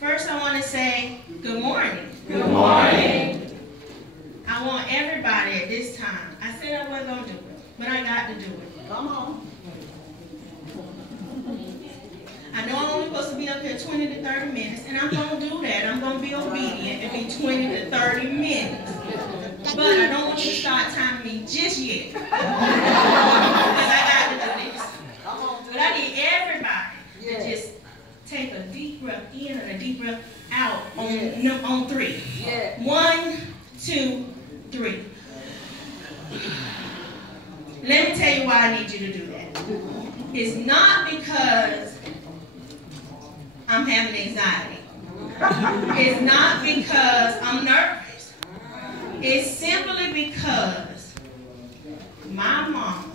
First, I want to say good morning. Good morning. I want everybody at this time. I said I wasn't going to do it, but I got to do it. Come on. I know I'm only supposed to be up here 20 to 30 minutes, and I'm going to do that. I'm going to be obedient and be 20 to 30 minutes. But I don't want you to start timing me just yet. Because I got to do this. But I need everybody to just take a deep breath in and a deep breath out on three. Yeah. 1, 2, 3. Let me tell you why I need you to do that. It's not because I'm having anxiety. It's not because I'm nervous. It's simply because my mama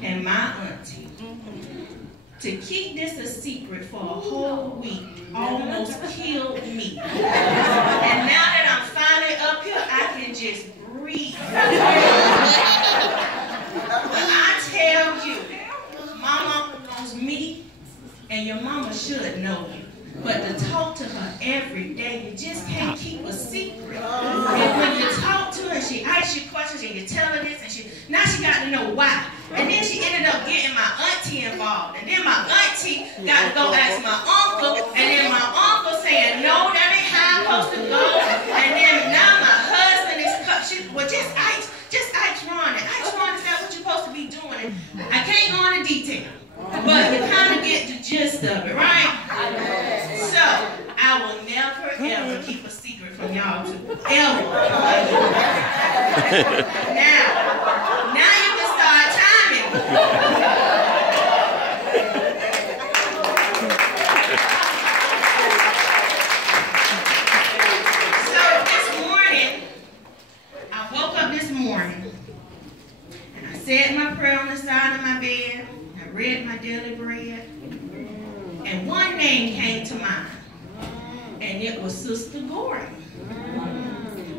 and my auntie, to keep this a secret for a whole week, almost killed me. And now that I'm finally up here, I can just breathe. But I tell you, my mama knows me, and your mama should know you. But to talk to her every day, you just can't keep a secret. And when you talk to her, she asks you questions, and you tell her this, and now she got to know why. And then she ended up getting my auntie involved. And then my auntie got to go ask my uncle, and then my uncle saying, no, that ain't how I'm supposed to go. And then now my husband is well, just ask Ron. Ask Ron, is that what you're supposed to be doing? And I can't go into detail, but you kind of get the gist of it, right? So, I will never, ever keep a secret from y'all two. Ever. Now you can start timing. So, this morning, I woke up this morning, and I said my prayer on the side of my bed. I read my daily bread. And one name came to mind, and it was Sister Gordon.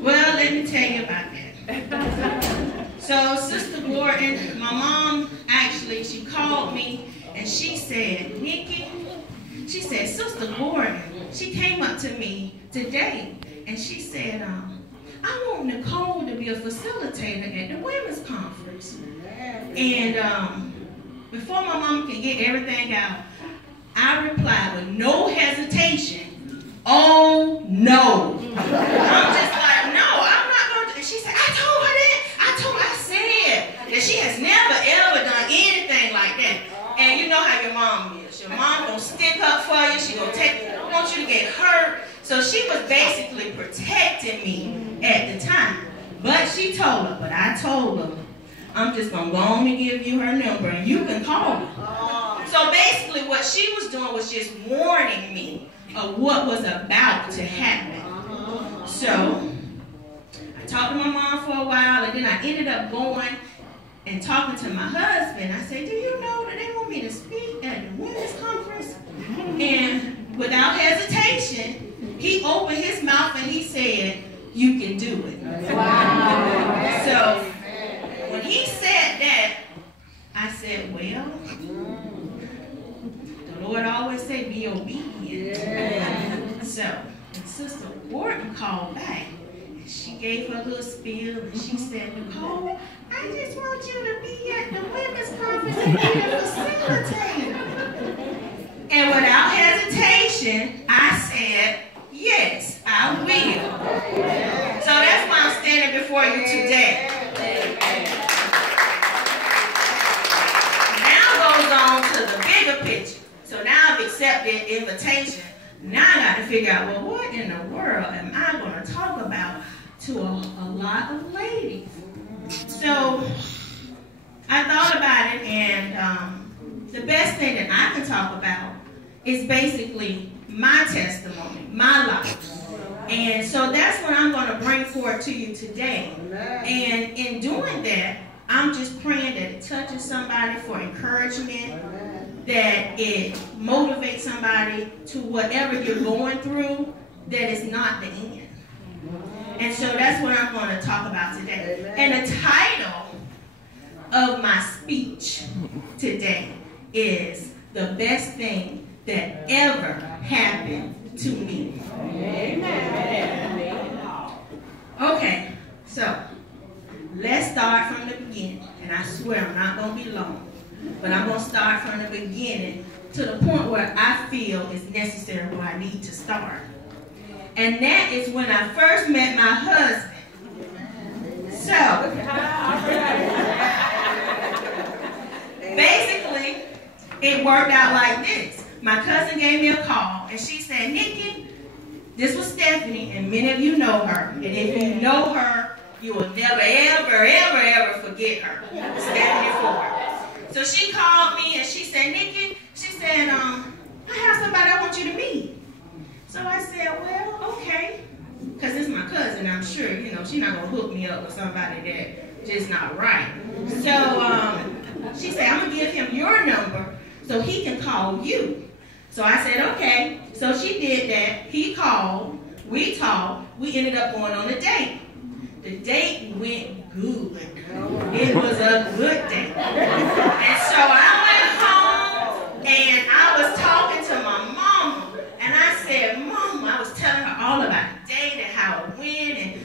Well, let me tell you about that. So, Sister Gordon, my mom actually, she called me, and she said, Nikki, she said, Sister Gordon, she came up to me today, and she said, I want Nicole to be a facilitator at the women's conference. And before my mom can get everything out, I replied with no hesitation, oh no. I'm just like, no, I'm not going to. She said, I told her that. I said that she has never ever done anything like that. And you know how your mom is. Your mom gonna stick up for you. She gonna want you to get hurt. So she was basically protecting me at the time. But she told her, but I told her, I'm just gonna go on and give you her number and you can call her. So basically what she was doing was just warning me of what was about to happen. So I talked to my mom for a while, and then I ended up going and talking to my husband. I said, do you know that they want me to speak at the women's conference? And without hesitation, he opened his mouth and he said, you can do it. Wow. So when he said that, I said, well, the Lord always say, be obedient. Yeah. So, and Sister Gordon called back, and she gave her little spiel, and she said, Nicole, I just want you to be at the women's conference and be a facilitator. And without hesitation, I said, yes, I will. So that's why I'm standing before you today. Now goes on to the bigger picture. So now I've accepted the invitation. Now I got to figure out, well, what in the world am I going to talk about to a lot of ladies? So I thought about it, and the best thing that I can talk about is basically my testimony, my life. And so that's what I'm going to bring forward to you today. And in doing that, I'm just praying that it touches somebody for encouragement, that it motivates somebody to whatever you're going through, that is not the end. And so that's what I'm going to talk about today. And the title of my speech today is The Best Thing That Ever Happened to me. Amen. Okay, so let's start from the beginning. And I swear I'm not going to be long. But I'm going to start from the beginning to the point where I feel is necessary, where I need to start. And that is when I first met my husband. So, basically, it worked out like this. My cousin gave me a call, and she said, Nikki, this was Stephanie, and many of you know her. And if you know her, you will never, ever, ever, ever forget her. Stephanie Ford. So she called me, and she said, Nikki, she said, I have somebody I want you to meet. So I said, well, okay. Because it's my cousin, I'm sure, you know, she's not going to hook me up with somebody that just not right. So she said, I'm going to give him your number so he can call you. So I said, okay. So she did that. He called. We talked. We ended up going on a date. The date went good. It was a good date. And so I went home and I was talking to my mama. And I said, Mama, I was telling her all about the date and how it went. And,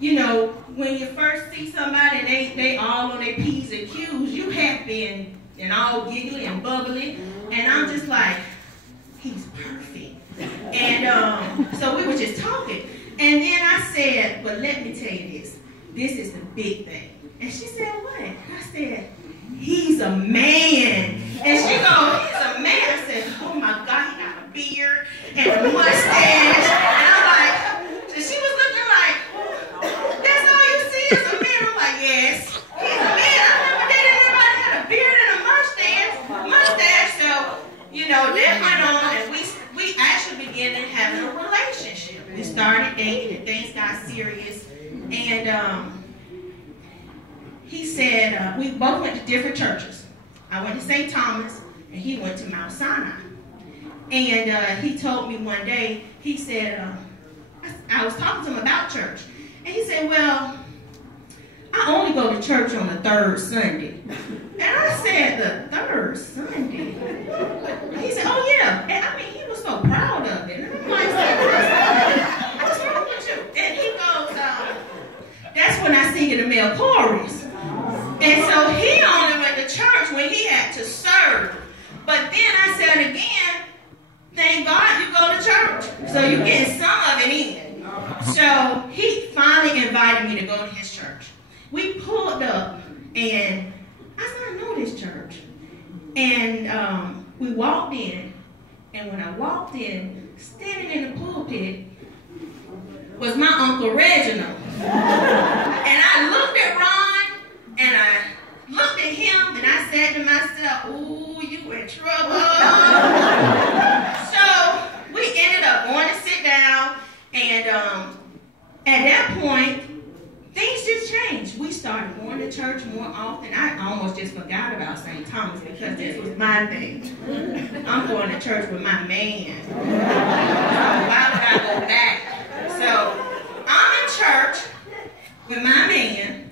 you know, when you first see somebody and they all on their P's and Q's, you happy and all giggly and bubbly. And I'm just like, he's perfect. And so we were just talking. And then I said, but let me tell you this. This is the big thing. And she said, what? And I said, he's a man. And she goes, he's a man. I said, oh my God, he got a beard and a mustache. And I'm like, so she was looking like, that's all you see is a man. I'm like, yes, he's a man. I never dated anybody that had a beard and a mustache. So, you know, that went on and we actually began having a relationship. We started dating and things got serious. And he said, we both went to different churches. I went to St. Thomas and he went to Mount Sinai. And he told me one day, he said, I was talking to him about church. And he said, well, I only go to church on the third Sunday. And I said, the third Sunday? He said, oh yeah. And I mean, he was so proud of it. And I'm like, what's wrong with you? And he goes, that's when I sing in the male chorus. And so he only went to church when he had to serve. But then I said again, thank God you go to church. So you get some of it in. So he finally invited me to go to his church. We pulled up and I said, I know this church. And we walked in. And when I walked in, standing in the pulpit was my Uncle Reginald. And I looked at Ron, and I looked at him, and I said to myself, ooh, you in trouble. So we ended up going to sit down, and at that point, things just changed. We started going to church more often. I almost just forgot about St. Thomas because this was my thing. I'm going to church with my man. Why would I go back? So I'm in church with my man,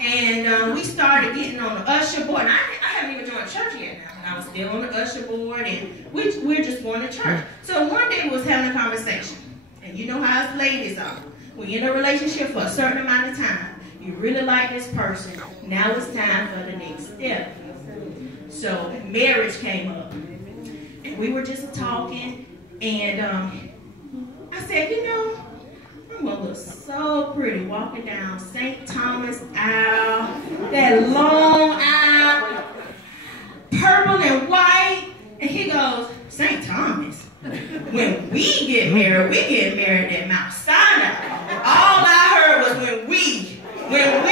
and we started getting on the usher board. And I haven't even joined church yet now. I was still on the usher board, and we're just going to church. So one day we was having a conversation, and you know how us ladies are. When you're in a relationship for a certain amount of time, you really like this person. Now it's time for the next step. So marriage came up, and we were just talking, and I said, you know, I'm gonna look so pretty walking down St. Thomas aisle, that long aisle, purple and white. And he goes, St. Thomas? When we get married at Mount Sinai. All I heard was when we get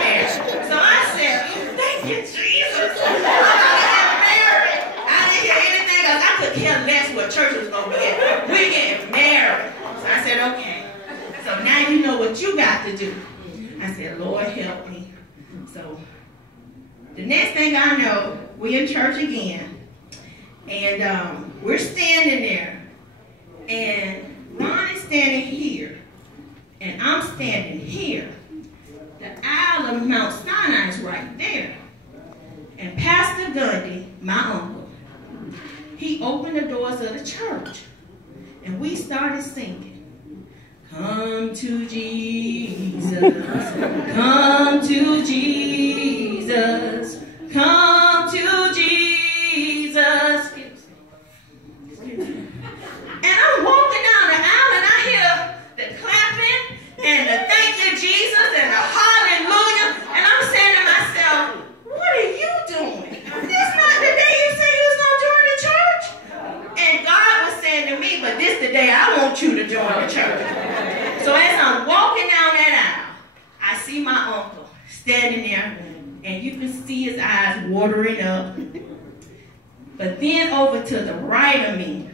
married. So I said, oh, thank you, Jesus. I'm gonna get married. I didn't hear anything else. I could care less what church was gonna be at. We getting married. So I said, okay. So now you know what you got to do. I said, Lord, help me. So the next thing I know, we in church again. And we're standing there. And Ron is standing here. And I'm standing here. The aisle of Mount Sinai is right there. And Pastor Gundy, my uncle, he opened the doors of the church. And we started singing, come to Jesus, come to Jesus, come to Jesus. And I'm walking down the aisle and I hear the clapping and the thank you Jesus and the hallelujah. And I'm saying to myself, what are you doing? This not the day you said you was going to join the church. And God was saying to me, but this the day I want you to join the church. So as I'm walking down that aisle, I see my uncle standing there and you can see his eyes watering up. But then over to the right of me,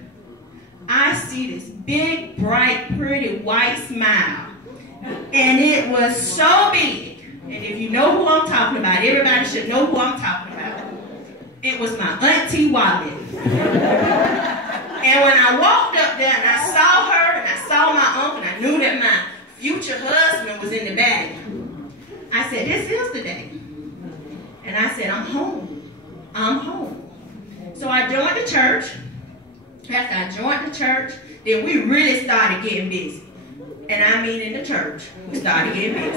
I see this big, bright, pretty white smile. And it was so big. And if you know who I'm talking about, everybody should know who I'm talking about. It was my Auntie Wallet. And when I walked up there and I saw her and I saw my uncle, and I knew that my future husband was in the back, I said, this is the day. And I said, I'm home. I'm home. So I joined the church. After I joined the church, then we really started getting busy. And I mean in the church, we started getting busy. We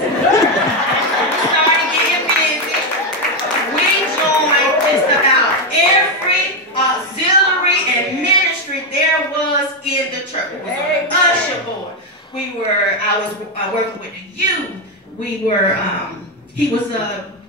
joined just about every auxiliary and ministry there was in the church. We was on the usher board. I was working with the youth. He was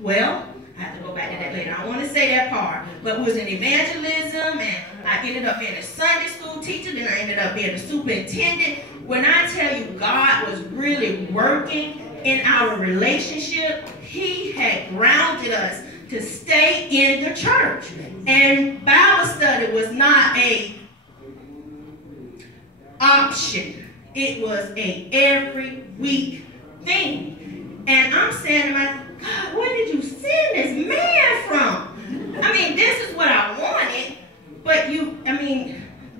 well, I have to go back to that later. I want to say that part. But we was in evangelism, and I ended up being a Sunday school teacher, then I ended up being a superintendent. When I tell you God was really working in our relationship, he had grounded us to stay in the church. And Bible study was not a option. It was a every week thing. And I'm saying to myself, God, where did you send this man from? I mean, this is what I wanted, but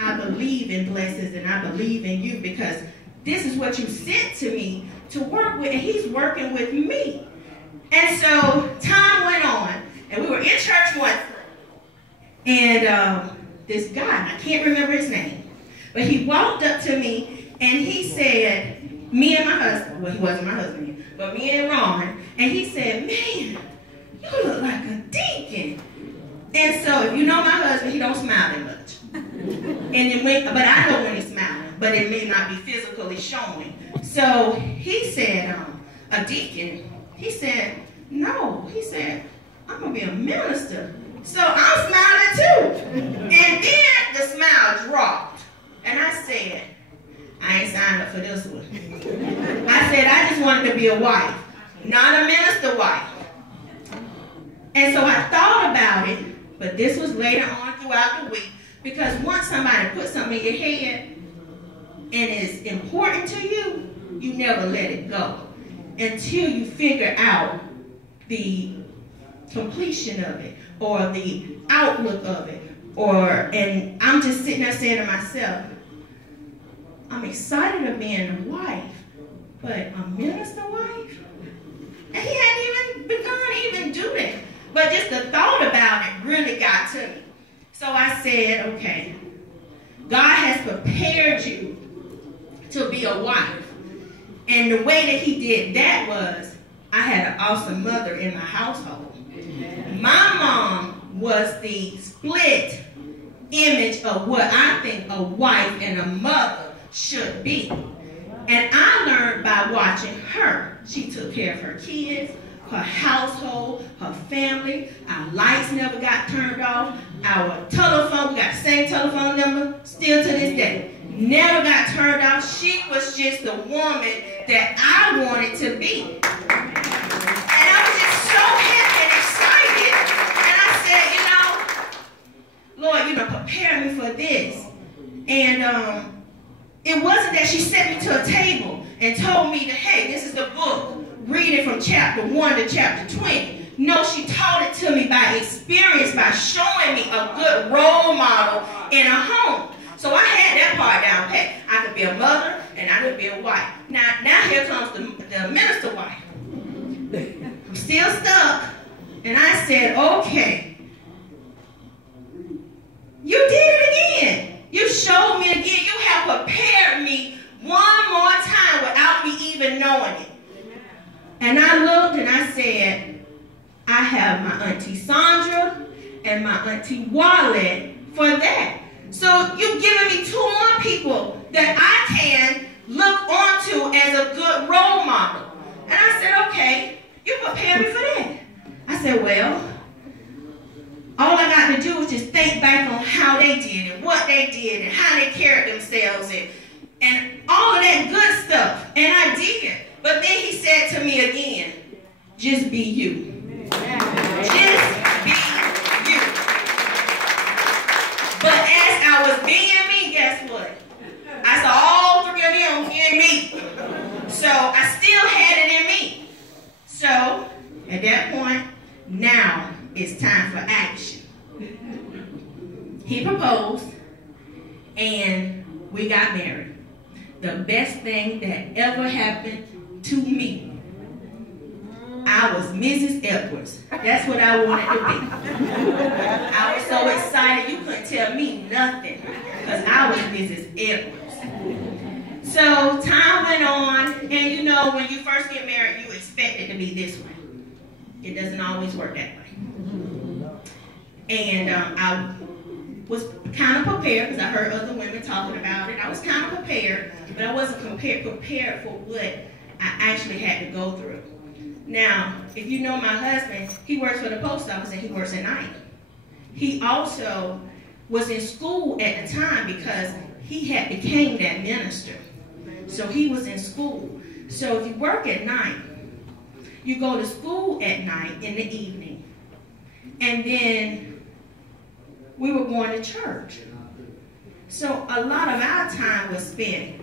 I believe in blessings and I believe in you because this is what you sent to me to work with, and he's working with me. And so time went on, and we were in church once, and this guy, I can't remember his name, but he walked up to me and he said, me and my husband, well, he wasn't my husband yet, but me and Ron, and he said, man, you look like a deacon. And so, if you know my husband, he don't smile that much. But I know when he's smiling, but it may not be physically showing. So he said, a deacon. He said, no. He said, I'm going to be a minister. So I'm smiling too. And then the smile dropped. And I said, I ain't signed up for this one. I said, I just wanted to be a wife, not a minister wife. And so I thought about it, but this was later on throughout the week, because once somebody puts something in your head and it's important to you, you never let it go until you figure out the completion of it or the outlook of it. And I'm just sitting there saying to myself, I'm excited of being a wife, but a minister wife? And he hadn't even begun to even do that. But just the thought about it really got to me. So I said, okay, God has prepared you to be a wife. And the way that he did that was, I had an awesome mother in my household. My mom was the split image of what I think a wife and a mother should be. And I learned by watching her. She took care of her kids, her household, her family. Our lights never got turned off. Our telephone, we got the same telephone number still to this day. Never got turned off. She was just the woman that I wanted to be. And I was just so happy and excited. And I said, Lord, prepare me for this. And it wasn't that she set me to a table and told me that, hey, this is the book. Read it from chapter 1 to chapter 20. No, she taught it to me by experience, by showing me a good role model in a home. So I had that part down pat. I could be a mother and I could be a wife. Now here comes the minister wife. I'm still stuck. And I said, okay, you did it again. You showed me again. You have prepared auntie wallet for that. So you've given me 2 more people that I can look onto as a good role model. And I said, okay, you prepare me for that. I said, well, all I got to do is just think back on how they did and what they did and how they carried themselves and all of that good stuff. And I did. But then he said to me again, just be you. Just be you. But as I was being me, guess what? I saw all 3 of them in me. So I still had it in me. So at that point, now it's time for action. He proposed and we got married. The best thing that ever happened to me. I was Mrs. Edwards. That's what I wanted to be. I was so excited you couldn't tell me nothing because I was Mrs. Edwards. So time went on, and you know when you first get married, you expect it to be this way. It doesn't always work that way. And I was kind of prepared because I heard other women talking about it. I was kind of prepared, but I wasn't prepared for what I actually had to go through. Now, if you know my husband, he works for the post office and he works at night. He also was in school at the time because he had became that minister. So he was in school. So if you work at night, you go to school at night in the evening. And then we were going to church. So a lot of our time was spent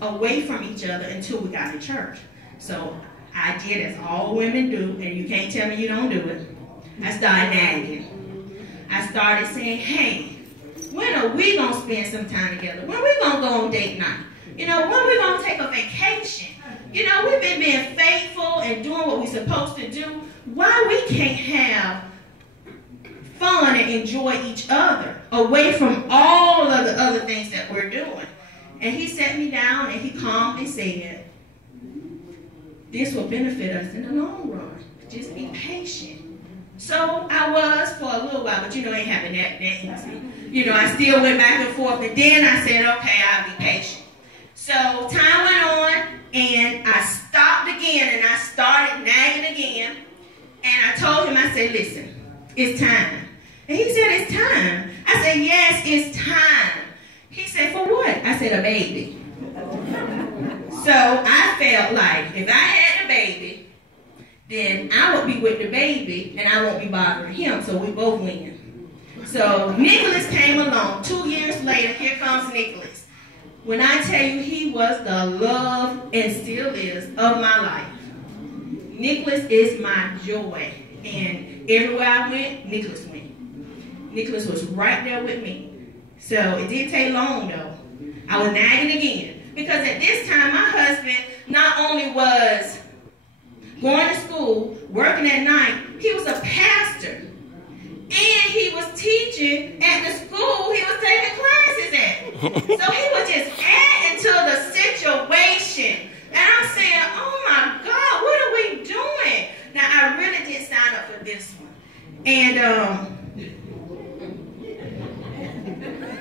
away from each other until we got to church. So I did as all women do, and you can't tell me you don't do it. I started nagging. I started saying, hey, when are we going to spend some time together? When are we going to go on date night? You know, when are we going to take a vacation? You know, we've been being faithful and doing what we're supposed to do. Why we can't have fun and enjoy each other away from all of the other things that we're doing? And he sat me down and he calmly said, this will benefit us in the long run. Just be patient. So I was for a little while, but you know, it ain't happened that easy. You know, I still went back and forth, and then I said, okay, I'll be patient. So time went on, and I stopped again, and I started nagging again. And I told him, I said, listen, it's time. And he said, it's time. I said, yes, it's time. He said, for what? I said, a baby. So I felt like if I had a baby, then I would be with the baby and I won't be bothering him, so we both win. So Nicholas came along. 2 years later, here comes Nicholas. When I tell you he was the love and still is of my life. Nicholas is my joy. And everywhere I went, Nicholas went. Nicholas was right there with me. So it didn't take long though. I was nagging again. Because at this time, my husband not only was going to school, working at night, he was a pastor. And he was teaching at the school he was taking classes at. So he was just adding to the situation. And I'm saying, oh my God, what are we doing? Now, I really did sign up for this one. And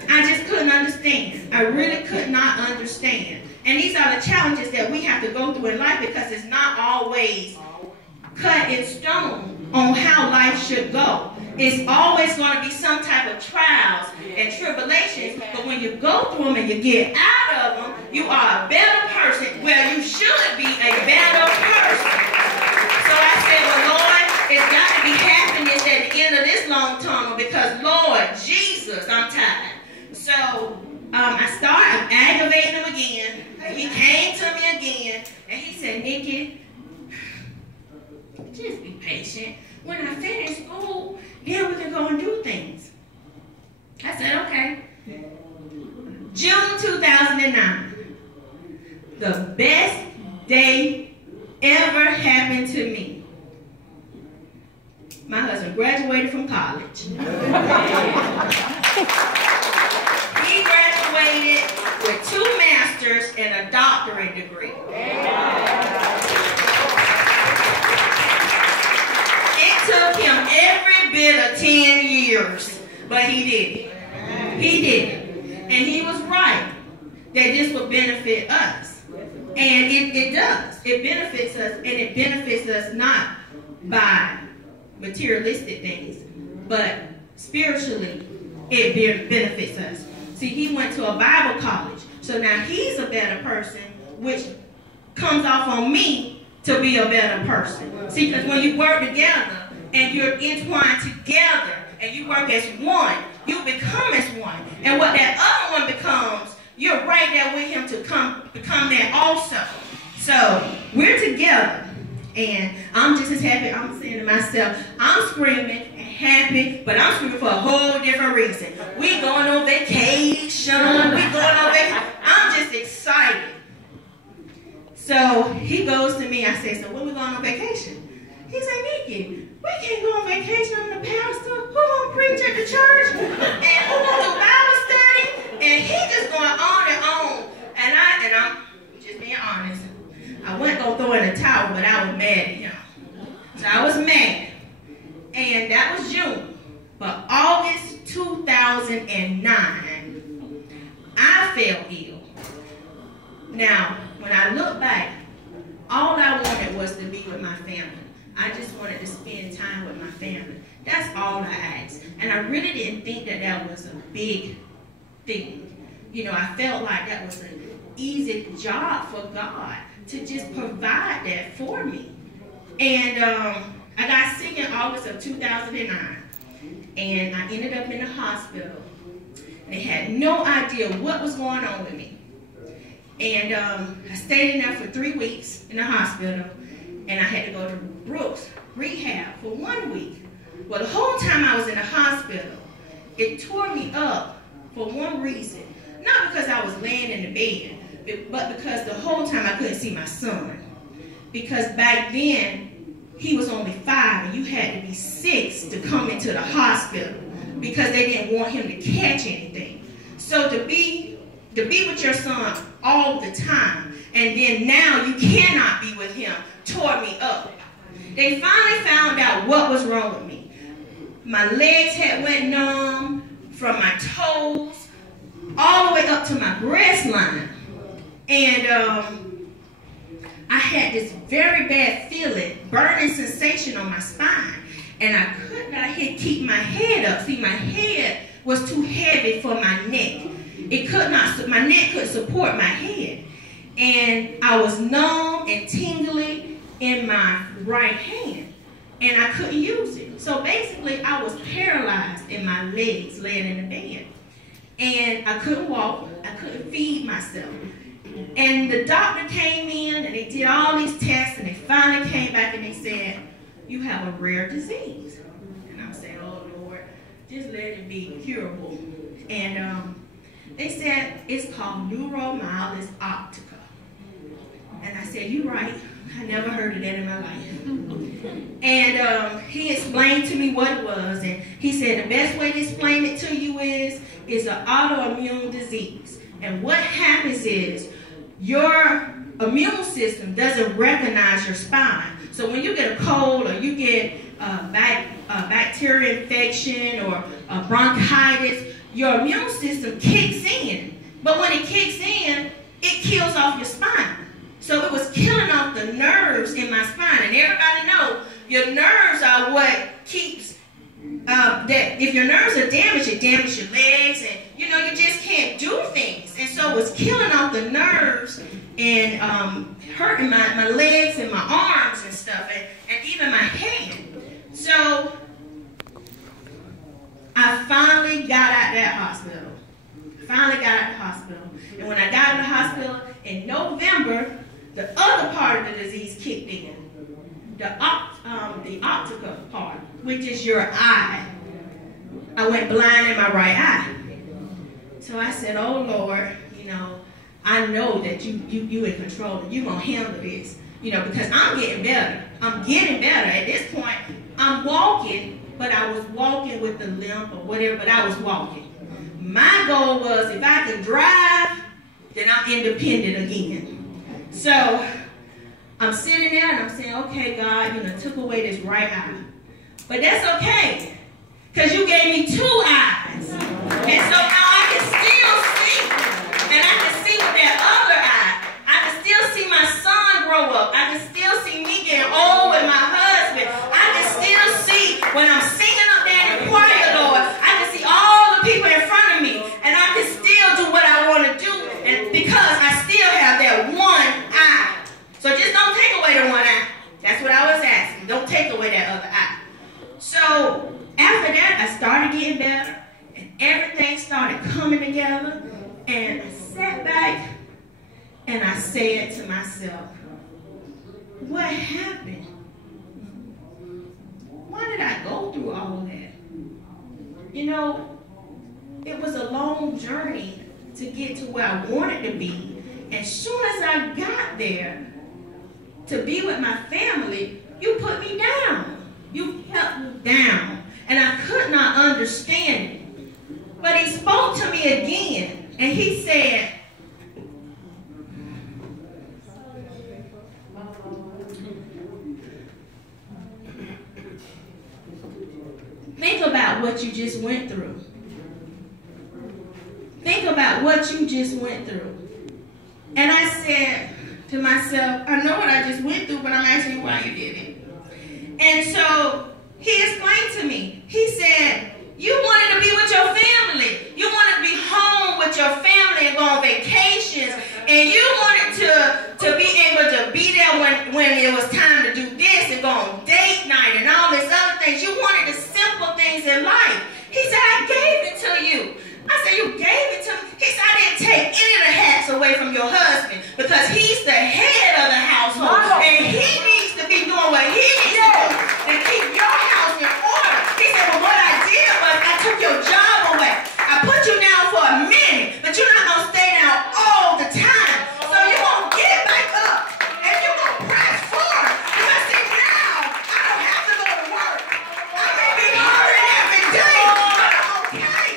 I just couldn't understand. I really could not understand. And these are the challenges that we have to go through in life because it's not always cut in stone on how life should go. It's always going to be some type of trials and tribulations, but when you go through them and you get out of them, you are a better person. Well, you should be a better person. So I said, well, Lord, it's got to be happiness at the end of this long tunnel because, Lord Jesus, I'm tired. So I started aggravating him again. He came to me again, and he said, Nikki, just be patient. When I finish school, then we can go and do things. I said, okay. June 2009, the best day ever happened to me. My husband graduated from college. He graduated with 2 masters and a doctorate degree. It took him every bit of 10 years but he did it. He did it. And he was right that this would benefit us. And it does. It benefits us, and it benefits us not by materialistic things, but spiritually it benefits us. See, he went to a Bible college, so now he's a better person, which comes off on me to be a better person. See, because when you work together and you're entwined together and you work as one, you become as one. And what that other one becomes, you're right there with him to become that also. So we're together, and I'm just as happy. I'm saying to myself, I'm screaming and happy, but I'm screaming for a whole different reason. We going on vacation. I'm just excited. So he goes to me. I said, so when we going on vacation? He said, Nikki, we can't go on vacation. I'm the pastor. Who gonna preach at the church? And who gonna do Bible study? And he just going on and on. And I'm just being honest. I wasn't gonna throw in a towel, but I was mad at him. So I was mad. And that was June. But August 2009, I fell ill. Now, when I look back, all I wanted was to be with my family. I just wanted to spend time with my family. That's all I asked. And I really didn't think that that was a big thing. You know, I felt like that was an easy job for God to just provide that for me. And I got sick in August of 2009. And I ended up in the hospital. They had no idea what was going on with me. And I stayed in there for 3 weeks in the hospital. And I had to go to Brooks rehab for 1 week. Well, the whole time I was in the hospital, it tore me up for one reason. Not because I was laying in the bed, but because the whole time I couldn't see my son. Because back then, he was only 5, and you had to be 6 to come into the hospital because they didn't want him to catch anything. So to be with your son all the time, and then now you cannot be with him, tore me up. They finally found out what was wrong with me. My legs had went numb from my toes all the way up to my breast line. And I had this very bad feeling, burning sensation on my spine. And I could not keep my head up. See, my head was too heavy for my neck. My neck couldn't support my head. And I was numb and tingly in my right hand. And I couldn't use it. So basically, I was paralyzed in my legs laying in the bed. And I couldn't walk. I couldn't feed myself. And the doctor came in and they did all these tests, and they finally came back and they said, you have a rare disease. And I'm saying, oh Lord, just let it be curable. And they said it's called neuromyelitis optica. And I said, you're right. I never heard of that in my life. And he explained to me what it was, and he said the best way to explain it to you is an autoimmune disease. And what happens is your immune system doesn't recognize your spine. So when you get a cold or you get a bacterial infection or bronchitis, your immune system kicks in. But when it kicks in, it kills off your spine. So it was killing off the nerves in my spine. And everybody knows your nerves are what keeps, that if your nerves are damaged, it damages your legs, and you know, you just can't do things. And so it was killing off the nerves and hurting my legs and my arms and stuff, and even my hand. So I finally got out of that hospital. And when I got out of the hospital in November, the other part of the disease kicked in. The optica part, which is your eye. I went blind in my right eye. So I said, oh Lord, you know, I know that you in control and you're going to handle this. You know, because I'm getting better. I'm getting better. At this point, I'm walking, but I was walking with the limp or whatever, but I was walking. My goal was, if I can drive, then I'm independent again. So I'm sitting there and I'm saying, okay, God, you know, took away this right eye. But that's okay, because you gave me 2 eyes. everything started coming together, and I sat back and I said to myself, what happened? Why did I go through all of that? You know, it was a long journey to get to where I wanted to be. As soon as I got there to be with my family, you put me down. You kept me down. And I could not understand it. But he spoke to me again, and he said, think about what you just went through. Think about what you just went through. And I said to myself, I know what I just went through, but I'm asking you why you did it. And so he explained to me. He said, you wanted to be with your family. You wanted to be home with your family and go on vacations. And you wanted to be able to be there when it was time to do this and go on date night and all these other things. You wanted the simple things in life. He said, I gave it to you. I said, you gave it to me? He said, I didn't take any of the hats away from your husband because he's the head of the household. And he needs to be doing what he needs to do to keep your house in order. He said, well, what I did was I took your job away. I put you down for a minute, but you're not going to stay down all the time. So you're going to get back up and you're going to press forward. Because see, now I don't have to go to work. I may be hurting every day, but I'm okay.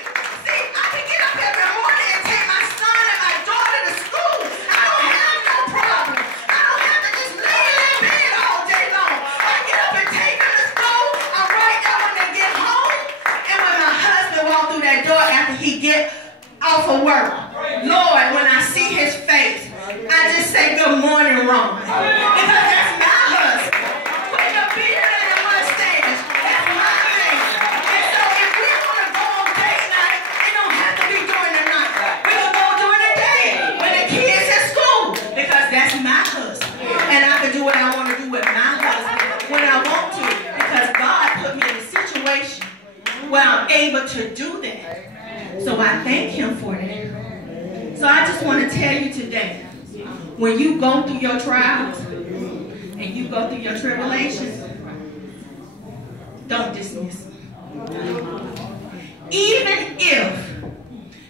See, I can get up every morning and take my son and my daughter to school. I don't have no problem. I don't have to just lay in bed all day long. I get up and take them to school. I'm right there when they get home. And when my husband walks through that door after he get off of work, Lord, when I see his face, I just say, good morning, Ron. Because that's my husband. With the beard and the mustache. That's my man. And so if we're going to go on date night, it don't have to be during the night. We can go during the day when the kids at school. Because that's my husband. And I can do what I want to do with my husband when I want to. Because God put me in a situation where I'm able to do that. So I thank him for that. So I just want to tell you today, when you go through your trials and you go through your tribulations, don't dismiss them. Even if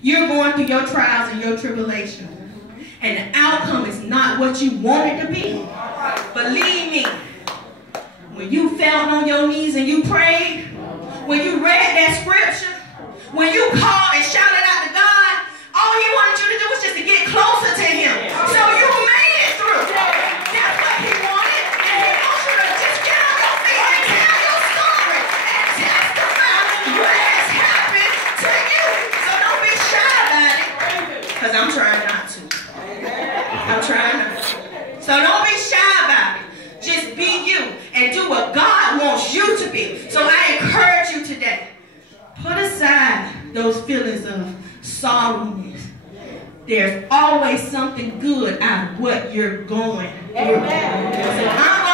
you're going through your trials and your tribulations and the outcome is not what you want it to be, believe me, when you fell on your knees and you prayed, when you read that scripture, when you called and shouted out to God, all he wanted you to do was just to get closer to him. So you made it through. That's what he wanted. And he wants you to just get on your feet and tell your story and testify what has happened to you. So don't be shy about it. Because I'm trying not to. I'm trying not to. So don't be shy about it. Just be you and do what God wants you to be. So I encourage you today. Put aside those feelings of sorrowness. There's always something good out of what you're going through. So I'm